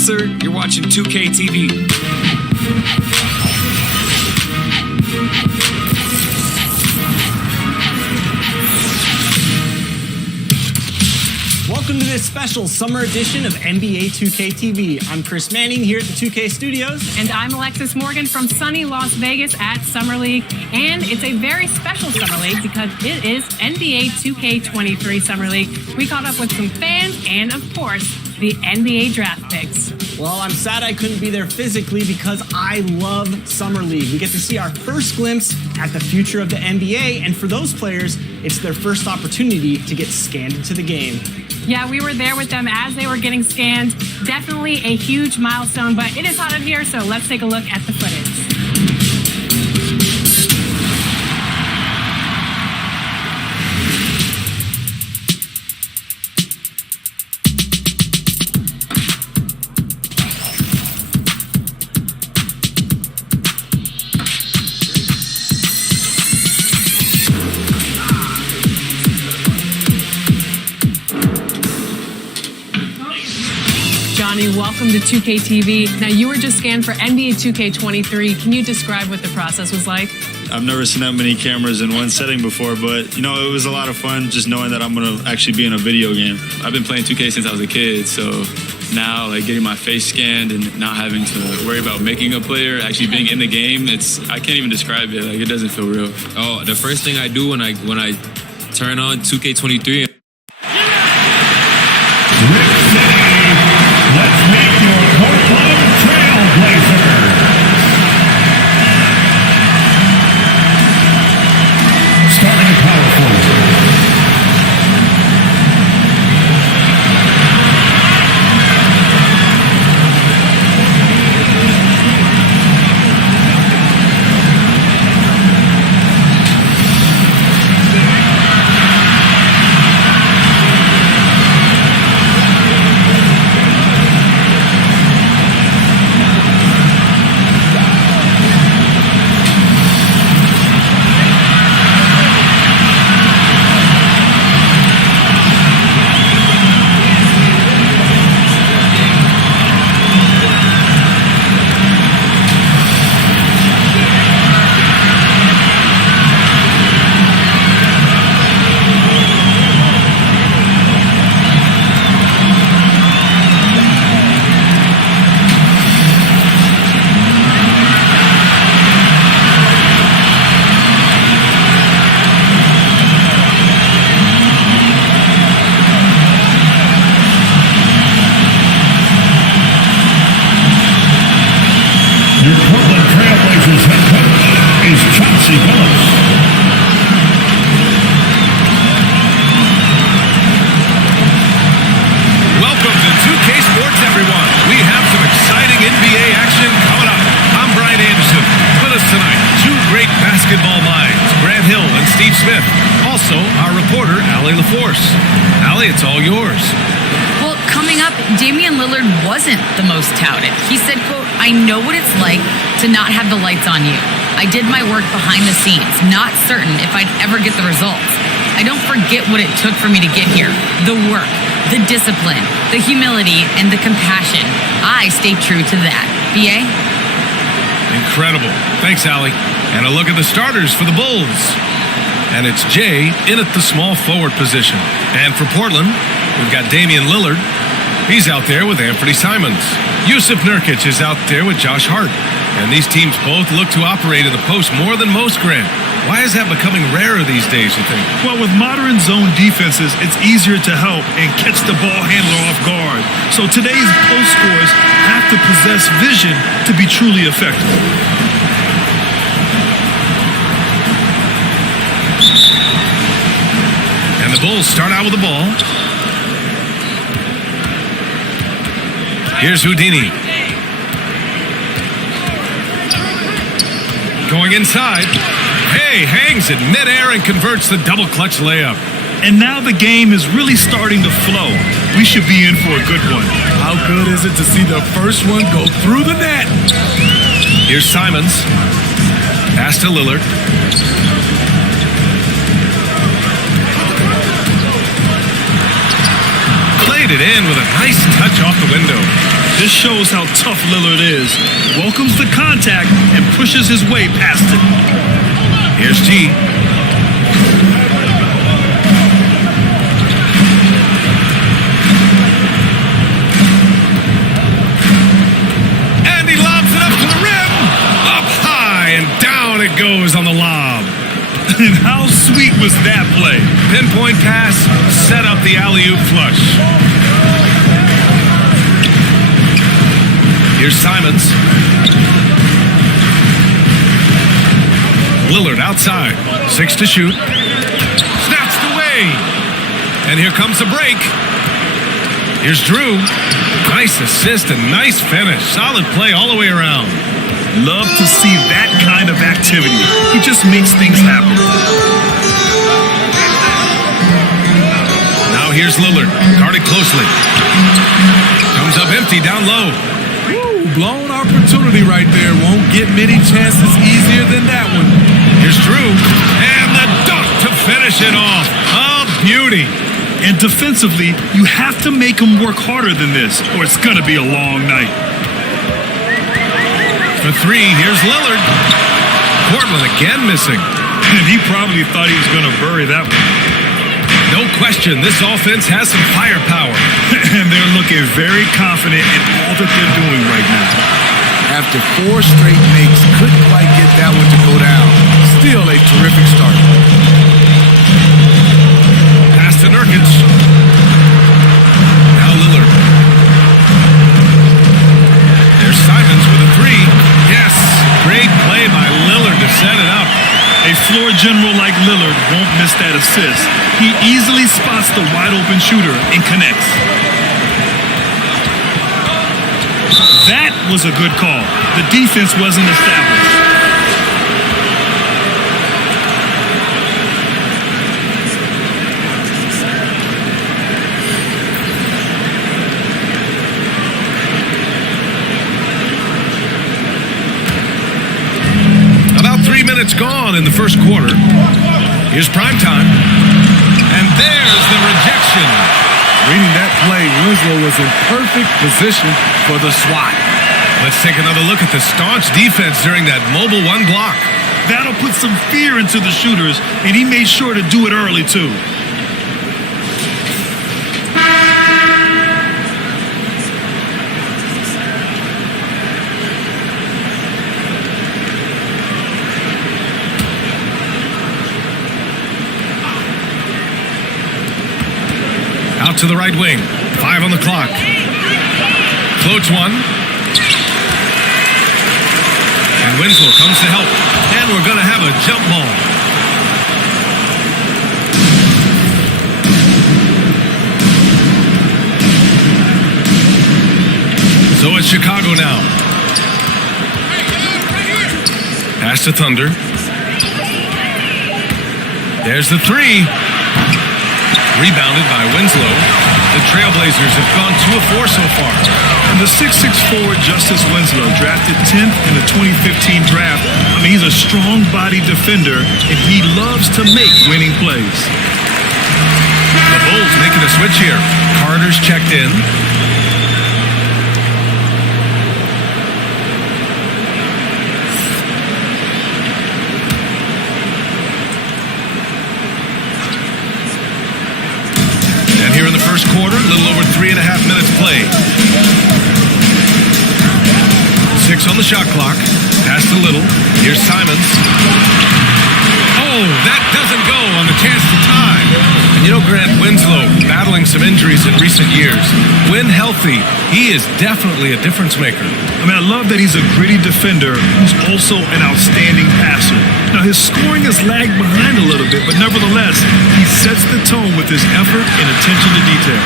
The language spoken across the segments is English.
Professor. You're watching 2K TV. Welcome to this special summer edition of NBA 2K TV. I'm Chris Manning here at the 2K Studios. And I'm Alexis Morgan from sunny Las Vegas at Summer League. And it's a very special Summer League because it is NBA 2K23 Summer League. We caught up with some fans and, of course, the NBA draft picks. Well, I'm sad I couldn't be there physically because I love Summer League. We get to see our first glimpse at the future of the NBA, and for those players, it's their first opportunity to get scanned into the game. Yeah, we were there with them as they were getting scanned. Definitely a huge milestone, but it is hot in here, so let's take a look at the footage. Johnny, welcome to 2K TV. Now, you were just scanned for NBA 2K23. Can you describe what the process was like? I've never seen that many cameras in one setting before, but, you know, it was a lot of fun just knowing that I'm going to actually be in a video game. I've been playing 2K since I was a kid, so now, like, getting my face scanned and not having to worry about making a player, actually being in the game, I can't even describe it. Like, it doesn't feel real. Oh, the first thing I do when I turn on 2K23. Let's meet your Portland Trailblazers. Starting at power forward. Your Portland Trailblazers head coach is Chauncey Billups. Welcome to 2K Sports, everyone. We have some exciting NBA action coming up. I'm Brian Anderson. With us tonight, two great basketball minds, Grant Hill and Steve Smith. Also, our reporter, Allie LaForce. Allie, it's all yours. Well, coming up, Damian Lillard wasn't the most touted. He said, quote, "I know what it's like to not have the lights on you. I did my work behind the scenes, not certain if I'd ever get the results. I don't forget what it took for me to get here. The work, the discipline, the humility, and the compassion. I stayed true to that." BA? Incredible. Thanks, Allie. And a look at the starters for the Bulls. And it's Jay in at the small forward position. And for Portland, we've got Damian Lillard. He's out there with Anthony Simons. Yusuf Nurkic is out there with Josh Hart. And these teams both look to operate in the post more than most, Grant. Why is that becoming rarer these days, you think? Well, with modern zone defenses, it's easier to help and catch the ball handler off guard. So today's post scorers have to possess vision to be truly effective. And the Bulls start out with the ball. Here's Houdini. Going inside. Hey, hangs it midair and converts the double clutch layup. And now the game is really starting to flow. We should be in for a good one. How good is it to see the first one go through the net? Here's Simons. Pass to Lillard. Played it in with a nice touch off the window. This just shows how tough Lillard is. Welcomes the contact and pushes his way past it. Here's T. And he lobs it up to the rim. Up high and down it goes on the lob. And how sweet was that play? Pinpoint pass, set up the alley-oop flush. Here's Simons. Lillard outside. 6 to shoot. Snatched away. And here comes the break. Here's Drew. Nice assist and nice finish. Solid play all the way around. Love to see that kind of activity. He just makes things happen. Now here's Lillard. Guarded closely. Comes up empty down low. Woo, blown opportunity right there. Won't get many chances easier than that one. Here's Drew. And the dunk to finish it off. A beauty. And defensively, you have to make him work harder than this, or it's going to be a long night. For 3, here's Lillard. Portland again missing. And he probably thought he was going to bury that one. No question, this offense has some firepower. And they're looking very confident in all that they're doing right now. After 4 straight makes, couldn't quite get that one to go down. Still a terrific start. Pass to Nurkic. Now Lillard. There's Simons with a 3. Yes, great play by Lillard to set it up. A floor general like Lillard won't miss that assist. He easily spots the wide open shooter and connects. That was a good call. The defense wasn't established. About 3 minutes gone in the first quarter. Here's primetime. And there's the rejection. Reading that play, Winslow was in perfect position for the swat. Let's take another look at the staunch defense during that mobile 1 block. That'll put some fear into the shooters, and he made sure to do it early, too. Out to the right wing. 5 on the clock. Floats one. And Winslow comes to help. And we're going to have a jump ball. So it's Chicago now. Pass to Thunder. There's the 3. Rebounded by Winslow. The Trailblazers have gone 2 of 4 so far. And the 6'6" forward Justice Winslow, drafted 10th in the 2015 draft. I mean, he's a strong body defender, and he loves to make winning plays. The Bulls making a switch here. Carter's checked in. Here in the first quarter, a little over 3.5 minutes played. 6 on the shot clock. Pass to Little. Here's Simons. Oh, that doesn't go on the chance to tie. And you know, Grant, Winslow battling some injuries in recent years. When healthy, he is definitely a difference maker. I mean, I love that he's a gritty defender who's also an outstanding passer. Now, his scoring has lagged behind a little bit, but nevertheless, he sets the tone with his effort and attention to detail.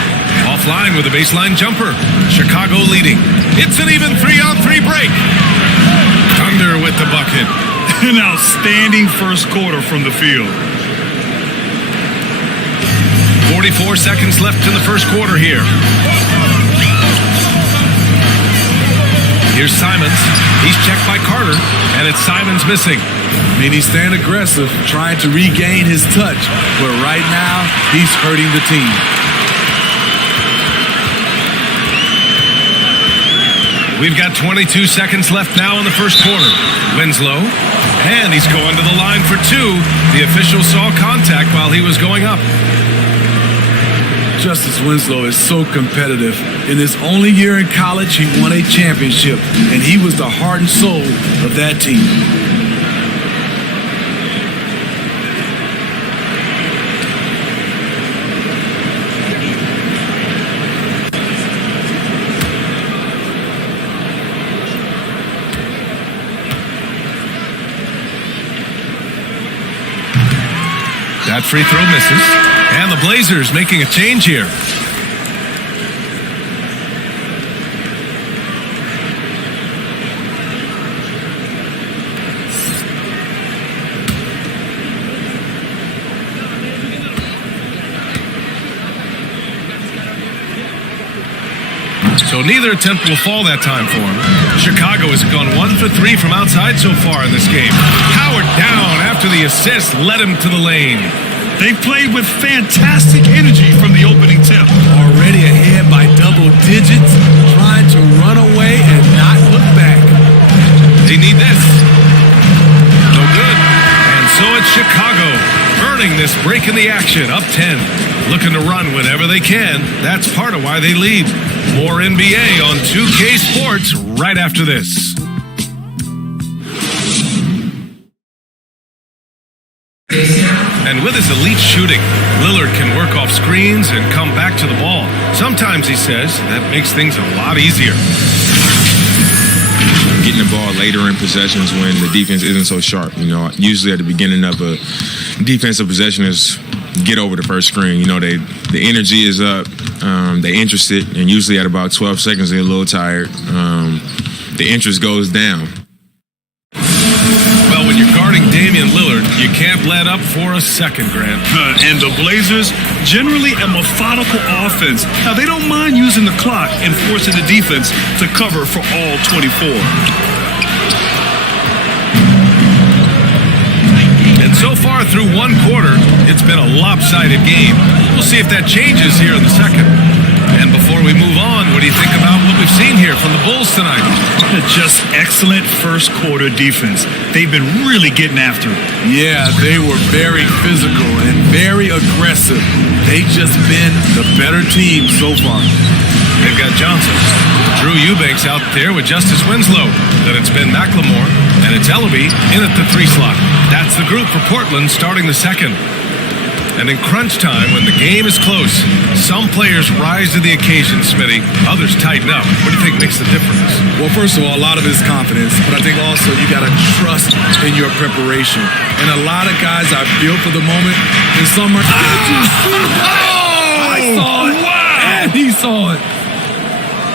Offline with a baseline jumper. Chicago leading. It's an even 3-on-3 break. Thunder with the bucket. An outstanding first quarter from the field. 44 seconds left in the first quarter here. Here's Simons. He's checked by Carter, and it's Simons missing. I mean, he's staying aggressive, trying to regain his touch, but right now, he's hurting the team. We've got 22 seconds left now in the first quarter. Winslow, and he's going to the line for two. The official saw contact while he was going up. Justice Winslow is so competitive. In his only year in college, he won a championship, and he was the heart and soul of that team. That free throw misses. And the Blazers making a change here. So neither attempt will fall that time for him. Chicago has gone 1 for 3 from outside so far in this game. Howard down after the assist led him to the lane. They played with fantastic energy from the opening tip. Already ahead by double digits, trying to run away and not look back. They need this. No good. And so it's Chicago earning this break in the action, up 10. Looking to run whenever they can. That's part of why they lead. More NBA on 2K Sports right after this. And with his elite shooting, Lillard can work off screens and come back to the ball. Sometimes, he says, that makes things a lot easier. Getting the ball later in possessions when the defense isn't so sharp. You know, usually at the beginning of a defensive possession is get over the first screen. You know, the energy is up, they're interested, and usually at about 12 seconds they're a little tired. The interest goes down. Well, when you're guarding Damian Lillard, you can't let up for a second, Grant. And the Blazers, generally a methodical offense. Now, they don't mind using the clock and forcing the defense to cover for all 24. And so far through one quarter, it's been a lopsided game. We'll see if that changes here in the second. And before we move on, what do you think about what we've seen here from the Bulls tonight? Just excellent first quarter defense. They've been really getting after it. Yeah, they were very physical and very aggressive. They've just been the better team so far. They've got Johnson. Drew Eubanks out there with Justice Winslow. Then it's Ben McLemore, and it's Ellaby in at the 3 slot. That's the group for Portland starting the second. And in crunch time, when the game is close, some players rise to the occasion, Smitty. Others tighten up. What do you think makes the difference? Well, first of all, a lot of it is confidence, but I think also you got to trust in your preparation. And a lot of guys are built for the moment, and some are. I saw it. Wow! And he saw it.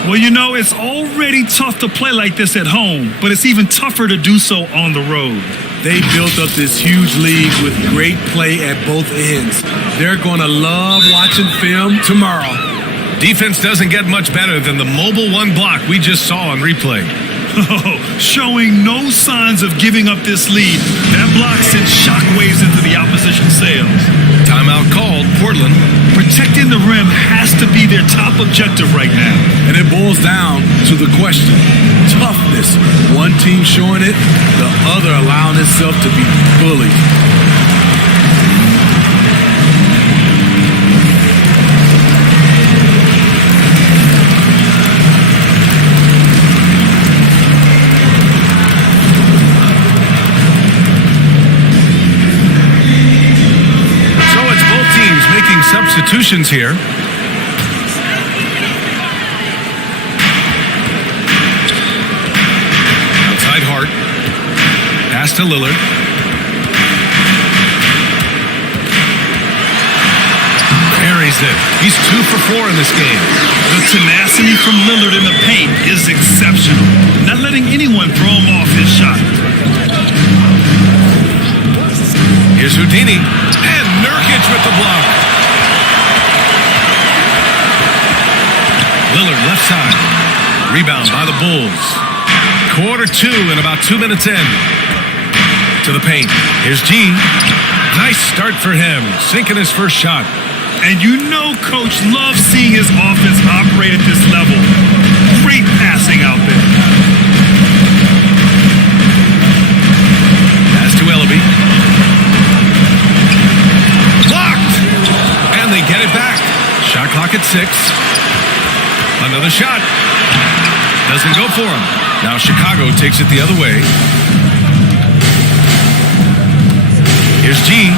Well, you know, it's already tough to play like this at home, but it's even tougher to do so on the road. They built up this huge lead with great play at both ends. They're going to love watching film tomorrow. Defense doesn't get much better than the mobile one block we just saw on replay. Showing no signs of giving up this lead. That block sent shockwaves into the opposition sails. Timeout called. Portland. Protecting the rim has to be their top objective right now. And it boils down to the question. Toughness. One team showing it, the other allowing itself to be bullied. Substitutions here. Outside Hart. Pass to Lillard. Carries it. He's 2 for 4 in this game. The tenacity from Lillard in the paint is exceptional. Not letting anyone throw him off his shot. Here's Houdini. And Nurkic with the block. Lillard left side. Rebound by the Bulls. Quarter 2 and about 2 minutes in. To the paint. Here's G. Nice start for him. Sinking his first shot. And you know Coach loves seeing his offense operate at this level. Great passing out there. 6. Another shot. Doesn't go for him. Now Chicago takes it the other way. Here's G.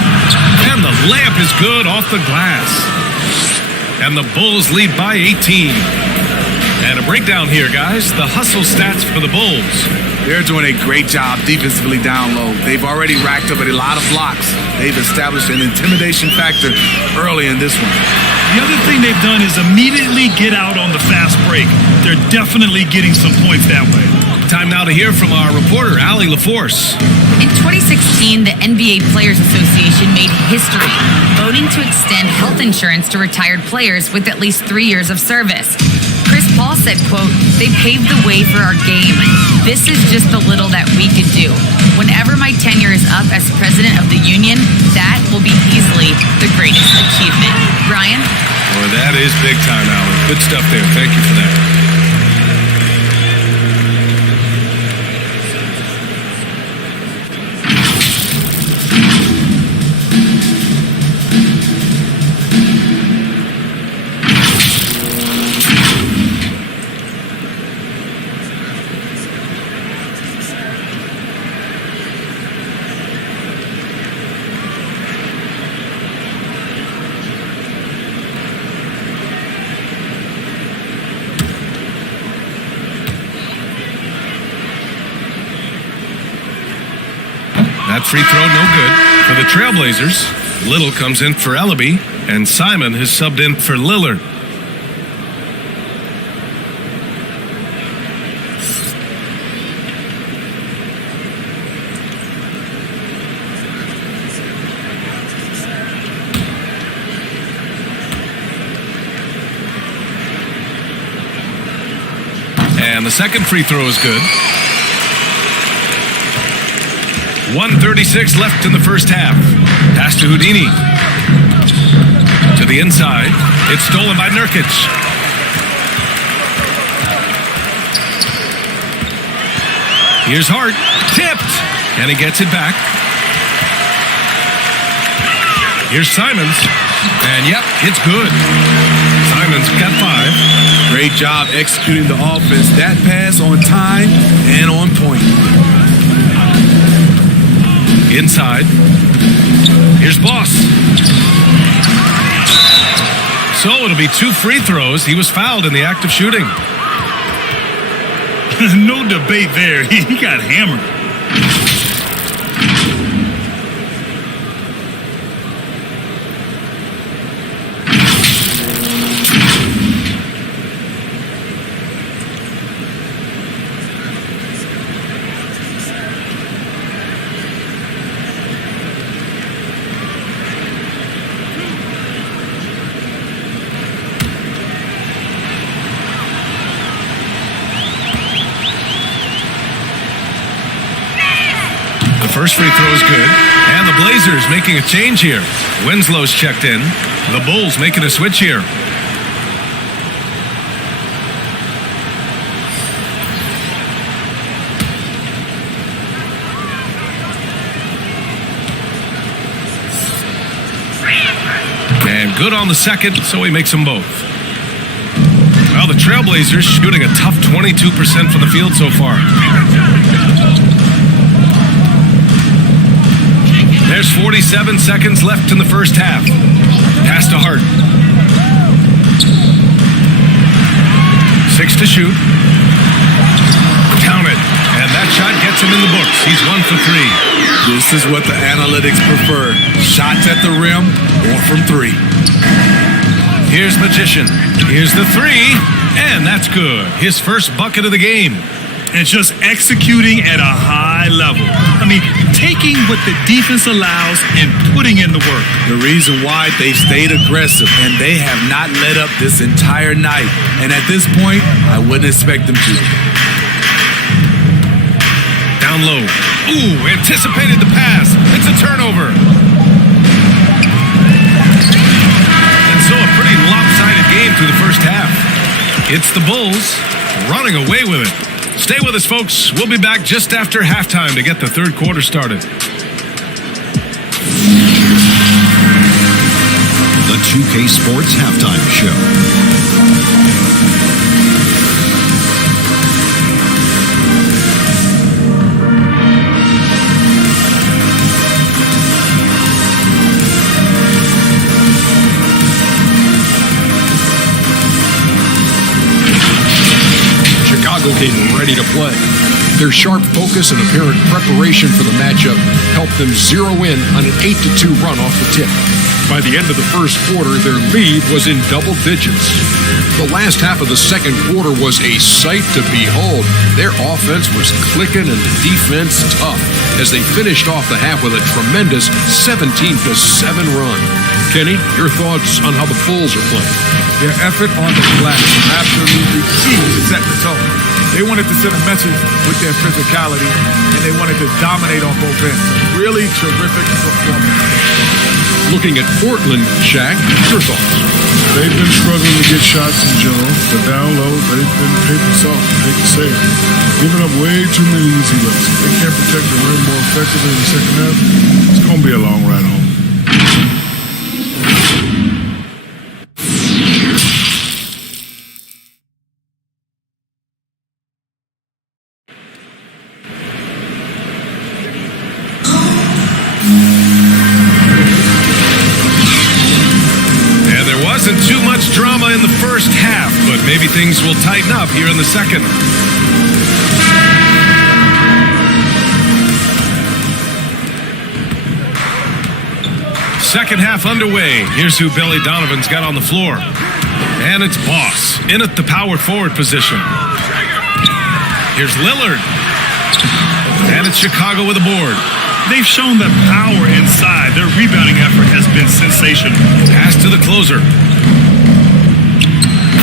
And the layup is good off the glass. And the Bulls lead by 18. And a breakdown here, guys. The hustle stats for the Bulls. They're doing a great job defensively down low. They've already racked up a lot of blocks. They've established an intimidation factor early in this one. The other thing they've done is immediately get out on the fast break. They're definitely getting some points that way. Time now to hear from our reporter, Allie LaForce. In 2016, the NBA Players Association made history, voting to extend health insurance to retired players with at least 3 years of service. Chris Paul said, quote, "They paved the way for our game. This is just the little that we could do. Whenever my tenure is up as president of the union, that will be easily the greatest achievement." Brian? Well, that is big time, Allie. Good stuff there. Thank you for that. That free throw no good for the Trailblazers. Little comes in for Ellaby, and Simon has subbed in for Lillard. And the second free throw is good. 1:36 left in the first half. Pass to Houdini. To the inside. It's stolen by Nurkic. Here's Hart. Tipped. And he gets it back. Here's Simons. And yep, it's good. Simons got 5. Great job executing the offense. That pass on time and on point. Inside. Here's Boss. So it'll be 2 free throws. He was fouled in the act of shooting. No debate there. He got hammered. First free throw is good. And the Blazers making a change here. Winslow's checked in. The Bulls making a switch here. And good on the second, so he makes them both. Well, the Trailblazers shooting a tough 22% from the field so far. There's 47 seconds left in the first half. Pass to Hart. 6 to shoot. Count it. And that shot gets him in the books. He's 1 for 3. This is what the analytics prefer. Shots at the rim or from 3. Here's Magician. Here's the 3. And that's good. His first bucket of the game. And just executing at a high level. I mean, taking what the defense allows and putting in the work. The reason why they stayed aggressive, and they have not let up this entire night. And at this point, I wouldn't expect them to. Down low. Ooh, anticipated the pass. It's a turnover. And so a pretty lopsided game through the first half. It's the Bulls running away with it. Stay with us, folks. We'll be back just after halftime to get the third quarter started. The 2K Sports Halftime Show. Chicago came ready to play. Their sharp focus and apparent preparation for the matchup helped them zero in on an 8-2 run off the tip. By the end of the first quarter, their lead was in double digits. The last half of the second quarter was a sight to behold. Their offense was clicking and the defense tough as they finished off the half with a tremendous 17-7 run. Kenny, your thoughts on how the Bulls are playing? Their effort on the glass absolutely key to set the tone. They wanted to send a message with their physicality, and they wanted to dominate on both ends. Really terrific performance. Looking at Portland, Shaq, your thoughts? They've been struggling to get shots in general. The down low, they've been paper soft, I hate to say it. Giving up way too many easy looks. If they can't protect the rim more effectively in the second half, it's going to be a long ride home. Wasn't too much drama in the first half, but maybe things will tighten up here in the second. Second half underway. Here's who Billy Donovan's got on the floor. And it's Boss in at the power forward position. Here's Lillard. And it's Chicago with a board. They've shown that power inside. Their rebounding effort has been sensational. Pass to the closer.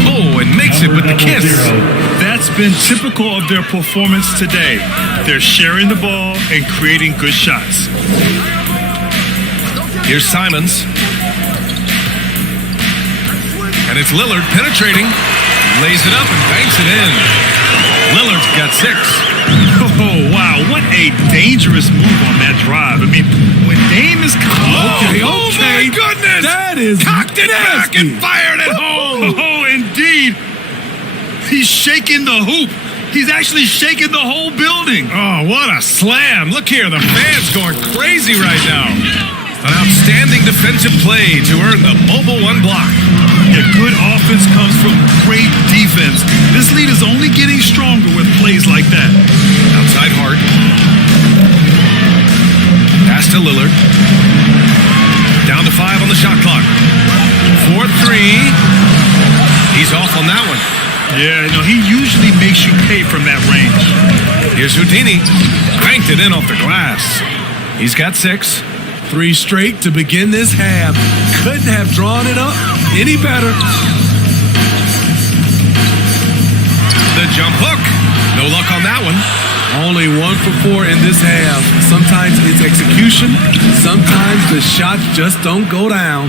Oh, and makes it with the kiss. That's been typical of their performance today. They're sharing the ball and creating good shots. Here's Simons. And it's Lillard penetrating. Lays it up and banks it in. Lillard's got 6. Oh, wow. What a dangerous move on that drive. I mean, when Dame is Okay. Oh, my goodness. That is cocked it back and fired it home. Oh, indeed. He's shaking the hoop. He's actually shaking the whole building. Oh, what a slam. Look here. The fans going crazy right now. An outstanding defensive play to earn the Mobile One block. Yeah, good offense comes from great defense. This lead is only getting stronger with plays like that. Outside Hart. Pass to Lillard. Down to 5 on the shot clock. 4-3. He's off on that one. Yeah, he usually makes you pay from that range. Here's Houdini. Banked it in off the glass. He's got 6. 3 straight to begin this half. Couldn't have drawn it up any better. The jump hook. No luck on that one. Only 1 for 4 in this half. Sometimes it's execution. Sometimes the shots just don't go down.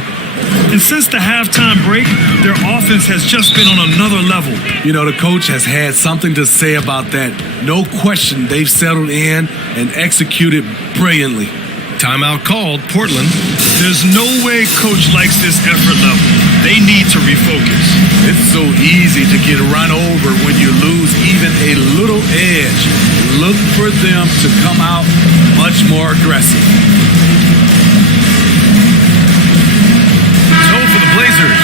And since the halftime break, their offense has just been on another level. The coach has had something to say about that. No question, they've settled in and executed brilliantly. Timeout called, Portland. There's no way coach likes this effort level. They need to refocus. It's so easy to get run over when you lose even a little edge. Look for them to come out much more aggressive. So for the Blazers,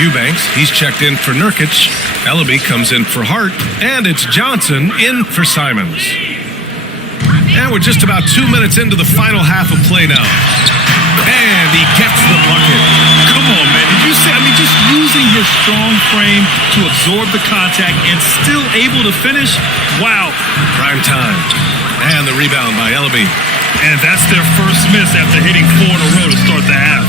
Eubanks, he's checked in for Nurkic. Ellaby comes in for Hart. And it's Johnson in for Simons. And we're just about 2 minutes into the final half of play now. And he gets the bucket. Come on, man. Did you see? Just using his strong frame to absorb the contact and still able to finish. Wow. Prime time. And the rebound by Ellaby. And that's their first miss after hitting 4 in a row to start the half.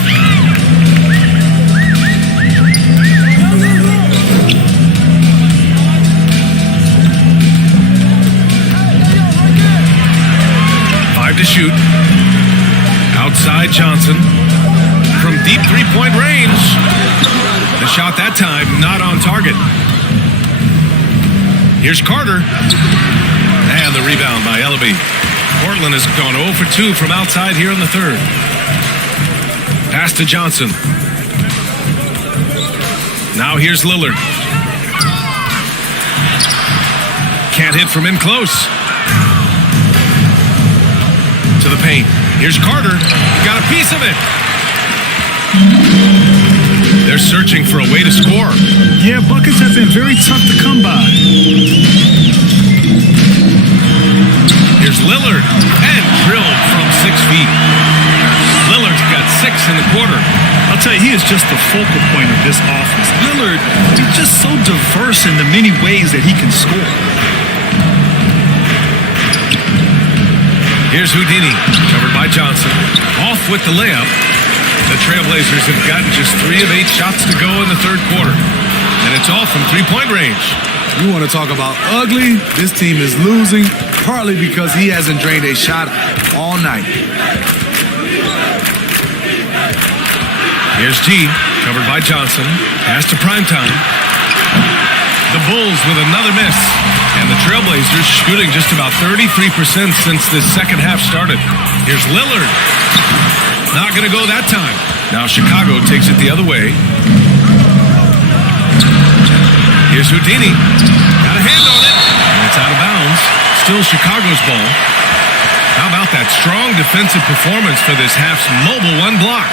To shoot. Outside Johnson. From deep three-point range. The shot that time not on target. Here's Carter. And the rebound by Ellaby. Portland has gone 0 for 2 from outside here in the third. Pass to Johnson. Now here's Lillard. Can't hit from in close. To the paint. Here's Carter. Got a piece of it. They're searching for a way to score. Yeah, buckets have been very tough to come by. Here's Lillard. And drilled from 6 feet. Lillard's got 6 in the quarter. I'll tell you, he is just the focal point of this offense. Lillard, he's just so diverse in the many ways that he can score. Here's Houdini, covered by Johnson. Off with the layup. The Trailblazers have gotten just 3 of 8 shots to go in the third quarter. And it's all from three-point range. You want to talk about ugly? This team is losing, partly because he hasn't drained a shot all night. Here's G, covered by Johnson. Pass to Primetime. The Bulls with another miss. And the Trailblazers shooting just about 33% since this second half started. Here's Lillard. Not going to go that time. Now Chicago takes it the other way. Here's Houdini. Got a hand on it. And it's out of bounds. Still Chicago's ball. How about that strong defensive performance for this half's mobile one block?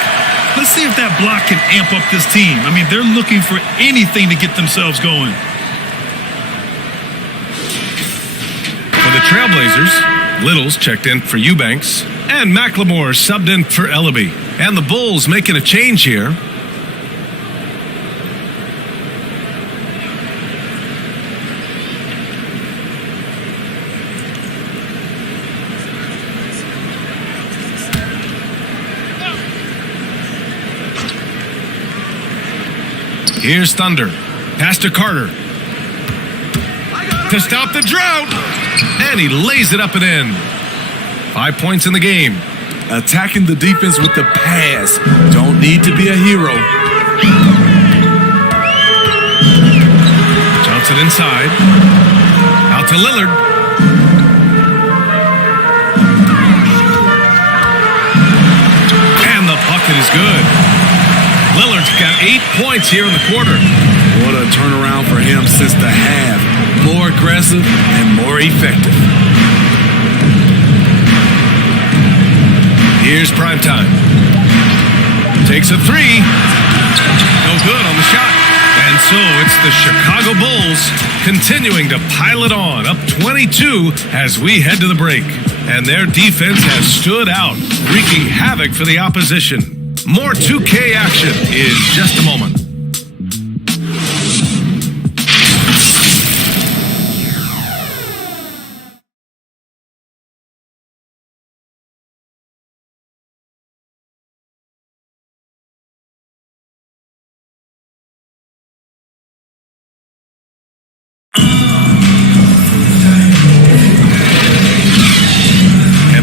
Let's see if that block can amp up this team. I mean, they're looking for anything to get themselves going. For the Trailblazers, Littles checked in for Eubanks, and McLemore subbed in for Ellaby. And the Bulls making a change here. Here's Thunder. Pass to Carter. To stop the drought. And he lays it up and in. 5 points in the game. Attacking the defense with the pass. Don't need to be a hero. Johnson inside. Out to Lillard. And the bucket is good. Lillard's got 8 points here in the quarter. What a turnaround for him since the half. More aggressive and more effective. Here's Primetime. Takes a 3. No good on the shot. And so it's the Chicago Bulls continuing to pile it on, up 22 as we head to the break. And their defense has stood out, wreaking havoc for the opposition. More 2K action in just a moment.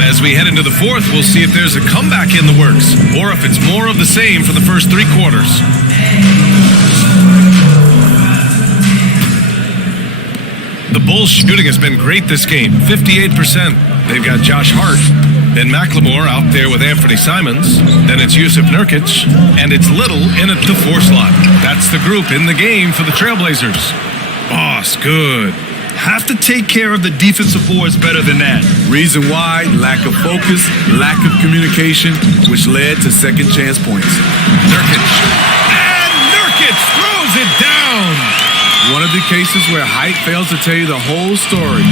As we head into the fourth, we'll see if there's a comeback in the works or if it's more of the same for the first 3 quarters. The Bulls' shooting has been great this game, 58%. They've got Josh Hart, then McLemore out there with Anthony Simons, then it's Yusuf Nurkic, and it's Little in at the 4 slot. That's the group in the game for the Trailblazers. Boss, good. Have to take care of the defensive boards better than that. Reason why, lack of focus, lack of communication, which led to second chance points. Nurkic. And Nurkic throws it down. One of the cases where height fails to tell you the whole story.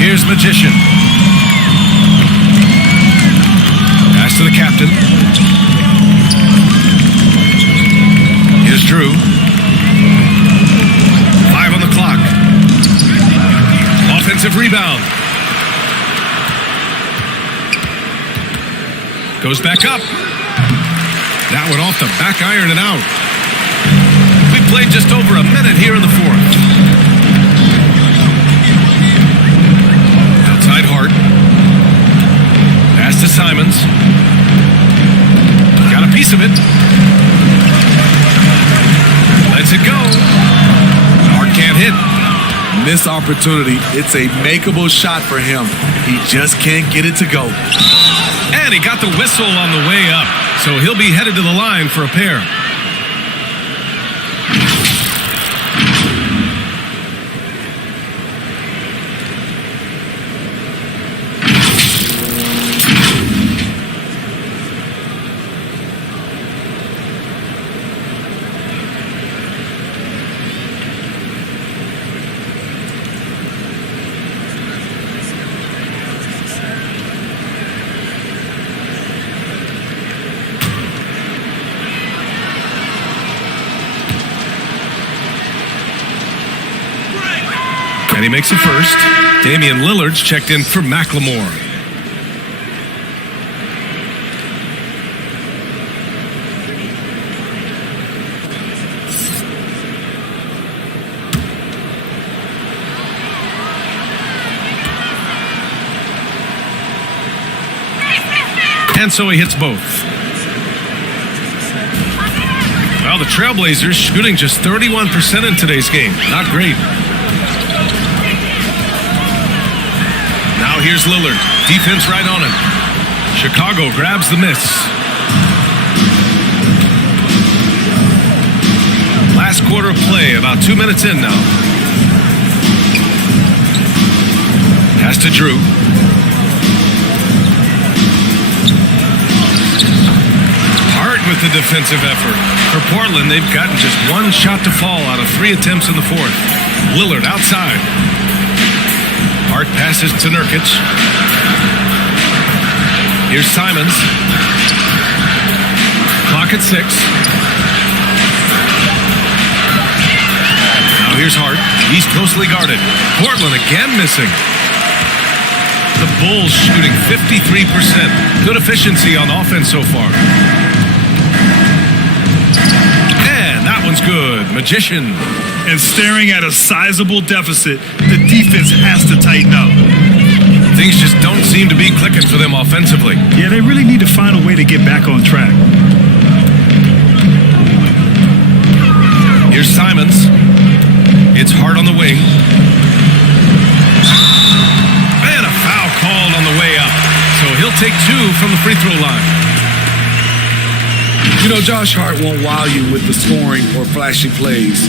Here's Magician. Pass to the captain. Here's Drew. 5 on the clock. Offensive rebound. Goes back up. That one off the back iron and out. We played just over a minute here in the fourth. Outside Hart. Pass to Simons. Got a piece of it. Lets it go. Hart can't hit. Missed opportunity. It's a makeable shot for him. He just can't get it to go. And he got the whistle on the way up. so he'll be headed to the line for a pair. And he makes it first. Damian Lillard's checked in for McLemore. And so he hits both. Well, the Trailblazers shooting just 31% in today's game. Not great. Now here's Lillard. Defense right on him. Chicago grabs the miss. Last quarter of play, about 2 minutes in now. Pass to Drew. Hart with the defensive effort. For Portland, they've gotten just one shot to fall out of 3 attempts in the fourth. Lillard outside. Hart passes to Nurkic. Here's Simons. Clock at 6. Now here's Hart. He's closely guarded. Portland again missing. The Bulls shooting 53%. Good efficiency on offense so far. And that one's good. Magician. And staring at a sizable deficit, the defense has to tighten up. Things just don't seem to be clicking for them offensively. Yeah, they really need to find a way to get back on track. Here's Simons. It's Hart on the wing. And a foul called on the way up. So he'll take 2 from the free throw line. You know, Josh Hart won't wow you with the scoring or flashy plays,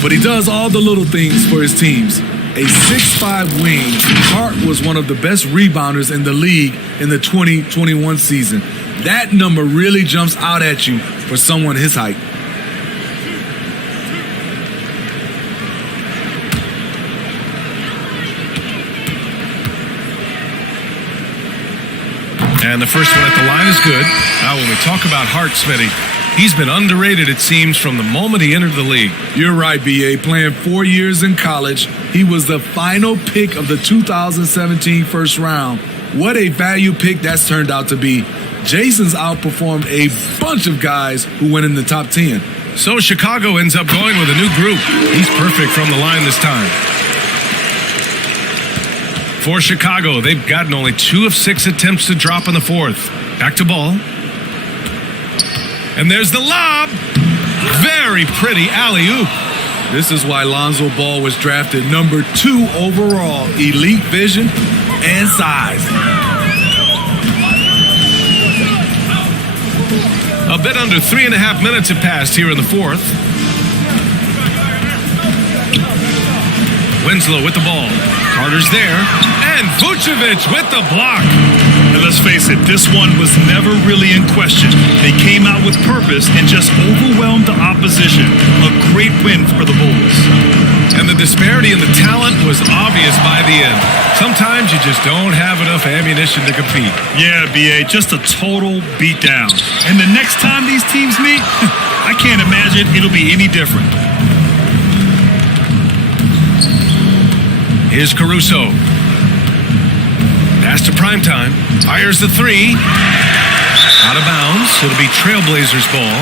but he does all the little things for his teams. A 6'5" wing, Hart was one of the best rebounders in the league in the 2021 season. That number really jumps out at you for someone his height. And the first one at the line is good. Now when we talk about Hart, Smitty, he's been underrated, it seems, from the moment he entered the league. You're right, B.A. Playing 4 years in college, he was the final pick of the 2017 first round. What a value pick that's turned out to be. Jason's outperformed a bunch of guys who went in the top 10. So Chicago ends up going with a new group. He's perfect from the line this time. For Chicago, they've gotten only 2 of 6 attempts to drop in the fourth. Back to Ball. And there's the lob. Very pretty alley-oop. This is why Lonzo Ball was drafted number 2 overall. Elite vision and size. A bit under 3.5 minutes have passed here in the fourth. Winslow with the ball. Carter's there. And Vucevic with the block. And let's face it, this one was never really in question. They came out with purpose and just overwhelmed the opposition. A great win for the Bulls. And the disparity in the talent was obvious by the end. Sometimes you just don't have enough ammunition to compete. Yeah, B.A., just a total beatdown. And the next time these teams meet, I can't imagine it'll be any different. Here's Caruso. Pass to Primetime. Fires the 3. Out of bounds. It'll be Trailblazers ball.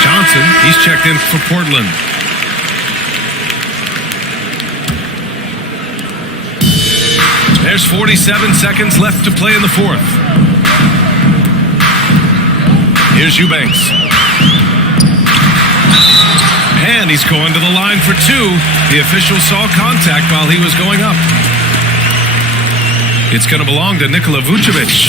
Johnson, he's checked in for Portland. There's 47 seconds left to play in the fourth. Here's Eubanks. And he's going to the line for 2. The official saw contact while he was going up. It's going to belong to Nikola Vucevic.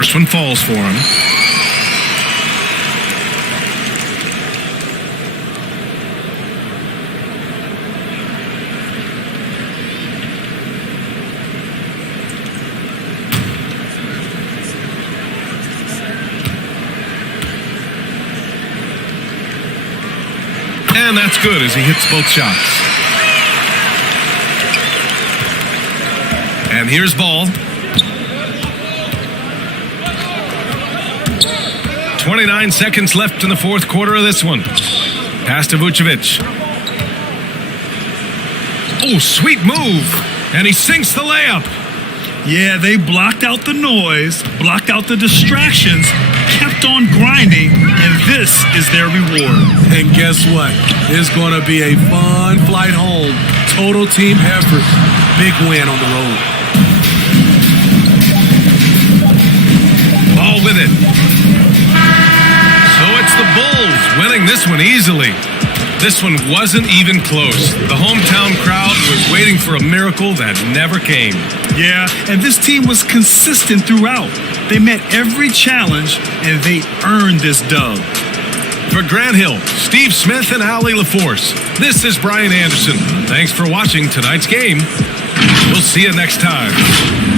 First one falls for him. And that's good as he hits both shots. And here's ball. 29 seconds left in the fourth quarter of this one. Pass to Vucevic. Oh, sweet move. And he sinks the layup. Yeah, they blocked out the noise, blocked out the distractions, kept on grinding, and this is their reward. And guess what? It's going to be a fun flight home. Total team effort. Big win on the road. Ball with it. So it's the Bulls winning this one easily. This one wasn't even close. The hometown crowd was waiting for a miracle that never came. Yeah, and this team was consistent throughout. They met every challenge, and they earned this dub. For Grant Hill, Steve Smith, and Allie LaForce, this is Brian Anderson. Thanks for watching tonight's game. We'll see you next time.